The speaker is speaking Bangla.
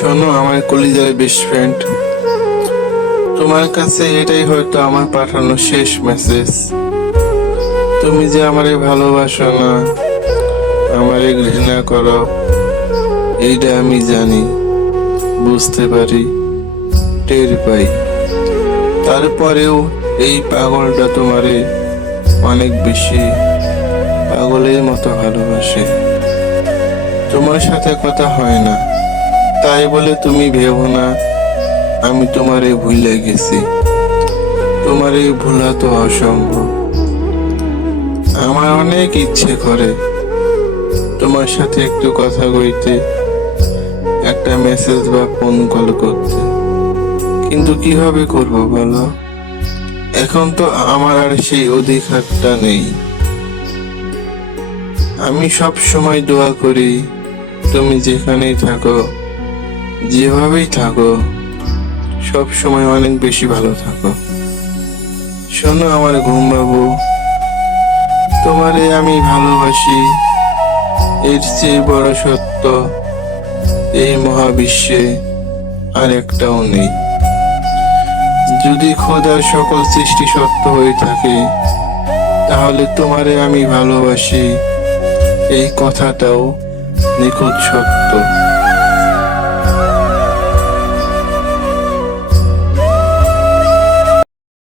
শোনো আমার কলিজার বেস্ট ফ্রেন্ড, তোমার কাছে এটাই হয়তো আমার পাঠানো শেষ মেসেজ। তুমি যে আমারে ভালোবাসো না, আমারে ঘৃণা করো, এইটা আমি জানি, বুঝতে পারি, টের পাই। তারপরেও এই পাগলটা তোমারে অনেক বেশি পাগলের মতো ভালোবাসে। তোমার সাথে কথা হয় না, তাই বলে তুমি ভেবো না আমি তোমারে ভুলে গেছি। তোমারে ভোলা তো অসম্ভব। আমার অনেক ইচ্ছে করে তোমার সাথে একটু কথা কইতে, একটা মেসেজ বা ফোন কল করতে, কিন্তু কিভাবে করব বলো? এখন তো আমার আর সেই অধিকারটা নেই। আমি সব সময় দোয়া করি তুমি যেখানেই থাকো, যেভাবেই থাকো, সব সময় অনেক বেশি ভালো থাকো। শোনো আমার ঘুম বাবু, তোমারে আমি ভালোবাসি, এর চেয়ে বড় সত্য এই মহাবিশ্বে আর একটাও নেই। যদি খোদার সকল সৃষ্টি সত্য হয়ে থাকে, তাহলে তোমারে আমি ভালোবাসি এই কথাটাও নিখুঁত সত্য।